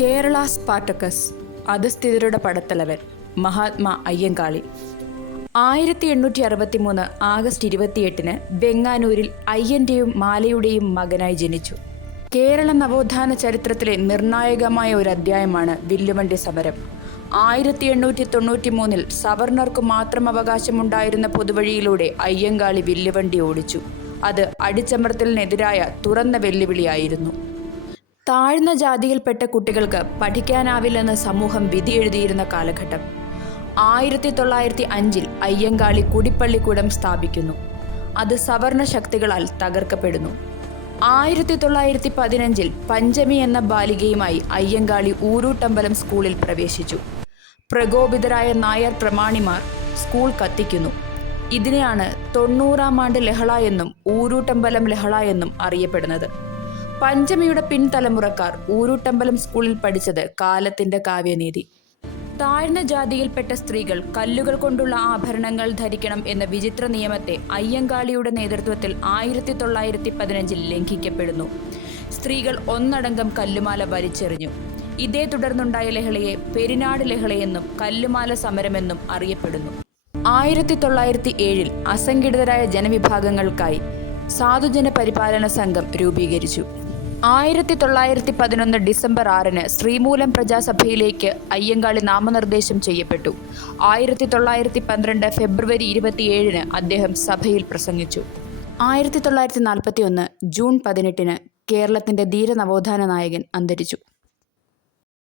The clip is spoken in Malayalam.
കേരള സ്പാർട്ടക്കസ് അധസ്ഥിതരുടെ പടത്തലവൻ മഹാത്മാ അയ്യങ്കാളി 1863 ആഗസ്റ്റ് 28 വെങ്ങാനൂരിൽ അയ്യൻ്റെയും മാലയുടെയും മകനായി ജനിച്ചു. കേരള നവോത്ഥാന ചരിത്രത്തിലെ നിർണായകമായ ഒരു അധ്യായമാണ് വില്ലുവണ്ടി സമരം. 1893 സവർണർക്ക് മാത്രം അവകാശമുണ്ടായിരുന്ന പൊതുവഴിയിലൂടെ അയ്യങ്കാളി വില്ലുവണ്ടി ഓടിച്ചു. അത് അടിച്ചമർത്തലിനെതിരായ തുറന്ന വെല്ലുവിളിയായിരുന്നു. താഴ്ന്ന ജാതിയിൽപ്പെട്ട കുട്ടികൾക്ക് പഠിക്കാനാവില്ലെന്ന് സമൂഹം വിധിയെഴുതിയിരുന്ന കാലഘട്ടം. 1905 അയ്യങ്കാളി കുടിപ്പള്ളിക്കൂടം സ്ഥാപിക്കുന്നു. അത് സവർണ ശക്തികളാൽ തകർക്കപ്പെടുന്നു. 1915 പഞ്ചമി എന്ന ബാലികയുമായി അയ്യങ്കാളി ഊരൂട്ടമ്പലം സ്കൂളിൽ പ്രവേശിച്ചു. പ്രകോപിതരായ നായർ പ്രമാണിമാർ സ്കൂൾ കത്തിക്കുന്നു. ഇതിനെയാണ് 90-ാം ആണ്ട് ലഹള എന്നും ഊരൂട്ടമ്പലം ലഹള എന്നും അറിയപ്പെടുന്നത്. പഞ്ചമിയുടെ പിൻതലമുറക്കാർ ഊരൂട്ടമ്പലം സ്കൂളിൽ പഠിച്ചത് കാലത്തിന്റെ കാവ്യനീതി. താഴ്ന്ന ജാതിയിൽപ്പെട്ട സ്ത്രീകൾ കല്ലുകൾ കൊണ്ടുള്ള ആഭരണങ്ങൾ ധരിക്കണം എന്ന വിചിത്ര നിയമത്തെ അയ്യങ്കാളിയുടെ നേതൃത്വത്തിൽ 1915 ലംഘിക്കപ്പെടുന്നു. സ്ത്രീകൾ ഒന്നടങ്കം കല്ലുമാല വലിച്ചെറിഞ്ഞു. ഇതേ തുടർന്നുണ്ടായ ലഹളയെ പെരിനാട് ലഹളയെന്നും കല്ലുമാല സമരമെന്നും അറിയപ്പെടുന്നു. 1907 അസംഘടിതരായ ജനവിഭാഗങ്ങൾക്കായി സാധുജന പരിപാലന സംഘം രൂപീകരിച്ചു. 1911 ഡിസംബർ 6 ശ്രീമൂലം പ്രജാസഭയിലേക്ക് അയ്യങ്കാളി നാമനിർദ്ദേശം ചെയ്യപ്പെട്ടു. 1912 ഫെബ്രുവരി 27 അദ്ദേഹം സഭയിൽ പ്രസംഗിച്ചു. 1941 ജൂൺ 18 കേരളത്തിന്റെ ധീര നവോത്ഥാന നായകൻ അന്തരിച്ചു.